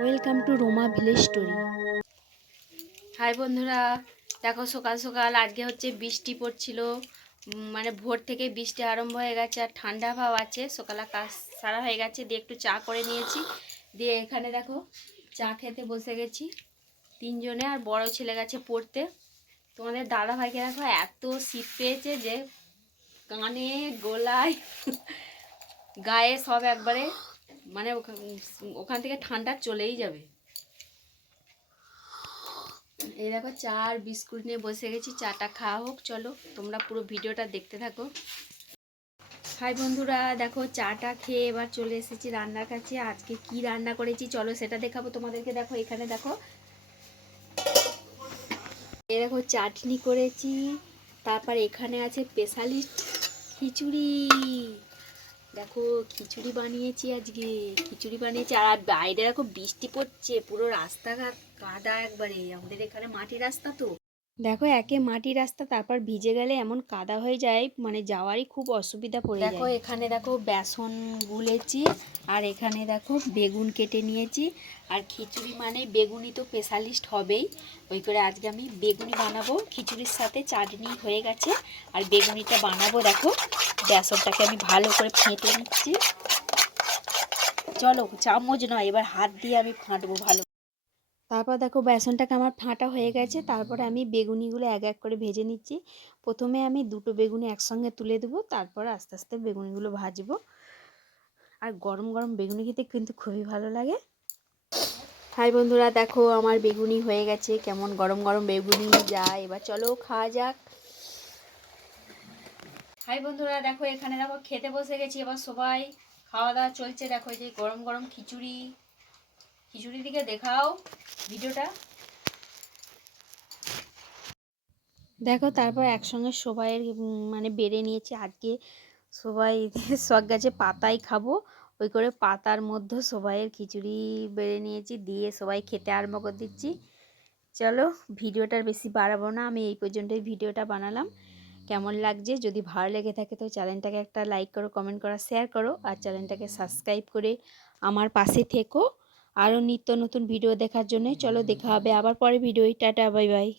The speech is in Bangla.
Welcome to Roma village story. Hi বন্ধুরা, দেখো সকাল সকাল, আজকে হচ্ছে বৃষ্টি পড়ছিল। মানে ভোর থেকে বৃষ্টি আরম্ভ হয়ে গেছে আর ঠান্ডা ভাব আছে। সকালে কাজ সারা হয়ে গেছে, দিয়ে একটু চা করে নিয়েছি। দিয়ে এখানে দেখো চা খেতে বসে গেছি তিনজনে আর বড় ছেলে গেছে পড়তে। তোমাদের দাদা ভাইকে দেখো এত শীত পেয়েছে যে কানে, গোলায়, গায়ে সব একবারে মানে ওখা- ওখান থেকে ঠান্ডা চলেই যাবে। এই দেখো চা আর বিস্কুট নিয়ে বসে গেছি, চাটা খাওয়া হোক, চলো তোমরা পুরো ভিডিওটা দেখতে থাকো। হাই বন্ধুরা, দেখো চাটা খেয়ে এবার চলে এসেছি রান্নার কাছে। আজকে কি রান্না করেছি চলো সেটা দেখাবো তোমাদেরকে। দেখো এখানে দেখো। এই দেখো চাটনি করেছি, তারপর এখানে আছে স্পেশালিস্ট খিচুড়ি। দেখো, খিচুড়ি বানিয়েছি আজকে। খিচুড়ি বানিয়েছি, আর বাইরে দেখো বৃষ্টি পড়ছে, পুরো রাস্তাঘাট কাদা একবারে। আমাদের এখানে মাটির রাস্তা তো। দেখো একে মাটি রাস্তা তারপর ভিজে গেলে এমন কাদা হয়ে যায় মানে যাওয়ারই খুব অসুবিধা পড়ে যায়। দেখো এখানে দেখো বেসন গুলেছি আর এখানে দেখো বেগুন কেটে নিয়েছি আর খিচুড়ি মানে বেগুনি তো স্পেশালিস্ট হবেই। ওই করে আজকে আমি বেগুনি বানাবো খিচুড়ির সাথে চাটনি হয়ে গেছে আর বেগুনিটা বানাবো দেখো। বেসনটাকে আমি ভালো করে ফেঁটে নিচ্ছি। চলো চামচ নয় এবার হাত দিয়ে আমি ফাঁটবো ভালো তারপর দেখো বেসনটাকে আমার ফাঁটা হয়ে গেছে, তারপরে আমি বেগুনিগুলো এক এক করে ভেজে নিচ্ছি। প্রথমে আমি দুটো বেগুনি একসঙ্গে তুলে দেবো, তারপর আস্তে আস্তে বেগুনিগুলো ভাজবো। আর গরম গরম বেগুনি খেতে কিন্তু খুবই ভালো লাগে। হাই বন্ধুরা, দেখো আমার বেগুনি হয়ে গেছে, কেমন গরম গরম বেগুনি যায় এবার চলো খাওয়া যাক। হাই বন্ধুরা, দেখো এখানে দেখো খেতে বসে গেছি, এবার সবাই খাওয়া দাওয়া চলছে। দেখো এই যে গরম গরম খিচুড়ি খিচুড়ি দিকে দেখাও। ভিডিওটা। দেখো, তারপর একসঙ্গে সবাইয়ের মানে বেড়ে নিয়েছি আজকে। সবাই সব গাছে পাতাই খাব। ওই করে পাতার মধ্যে সবাইয়ের খিচুড়ি বেড়ে নিয়েছি, দিয়ে সবাই খেতে আরম্ভ করে দিচ্ছি। চলো ভিডিওটার বেশি বাড়াবো না। আমি এই পর্যন্তই ভিডিওটা বানালাম। কেমন লাগছে? যদি ভালো লেগে থাকে তো চ্যানেলটাকে একটা লাইক করো, কমেন্ট করো, শেয়ার করো। আর চ্যানেলটাকে সাবস্ক্রাইব করে আমার পাশে থেকো। আরও নিত্য নতুন ভিডিও দেখার জন্য। চলো দেখা হবে আবার পরে ভিডিও টাটা, বাই বাই।